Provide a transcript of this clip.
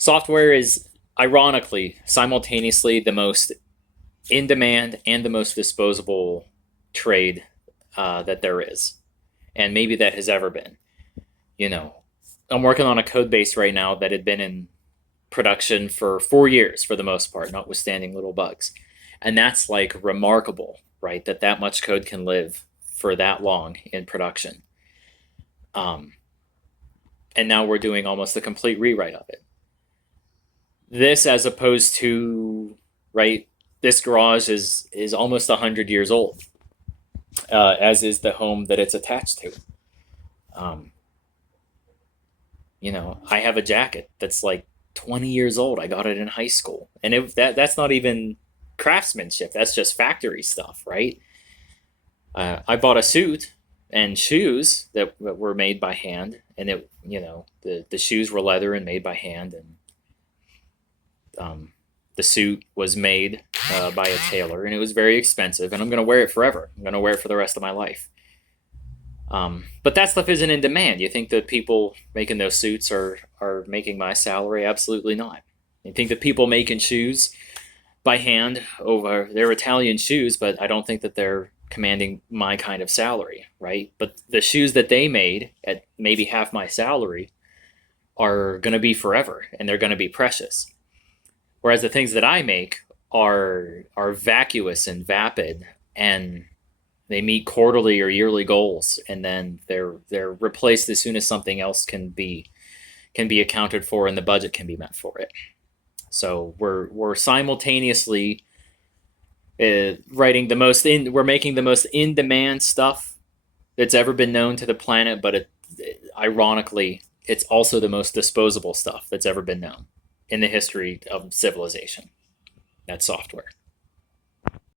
Software is ironically simultaneously the most in demand and the most disposable trade that there is, and maybe that has ever been. You know, I'm working on a code base right now that had been in production for 4 years for the most part, notwithstanding little bugs. And that's like remarkable, right? That much code can live for that long in production. Um, and now we're doing almost a complete rewrite of it. This, as opposed to, right, this garage is almost 100 years old, as is the home that it's attached to. Um, I have a jacket that's like 20 years old. I got it in high school, and that's not even craftsmanship. That's just factory stuff, right? I bought a suit and shoes that were made by hand, and the shoes were leather and made by hand, and the suit was made by a tailor, and it was very expensive. And I'm gonna wear it forever. I'm gonna wear it for the rest of my life. But that stuff isn't in demand. You think that people making those suits are making my salary? Absolutely not. You think that people making shoes by hand over they're Italian shoes, but I don't think that they're commanding my kind of salary, right? But the shoes that they made at maybe half my salary are going to be forever, and they're going to be precious. Whereas the things that I make are vacuous and vapid, and they meet quarterly or yearly goals, and then they're replaced as soon as something else can be accounted for and the budget can be met for it. So we're simultaneously we're making the most in demand stuff that's ever been known to the planet, but ironically, it's also the most disposable stuff that's ever been known in the history of civilization. That's software.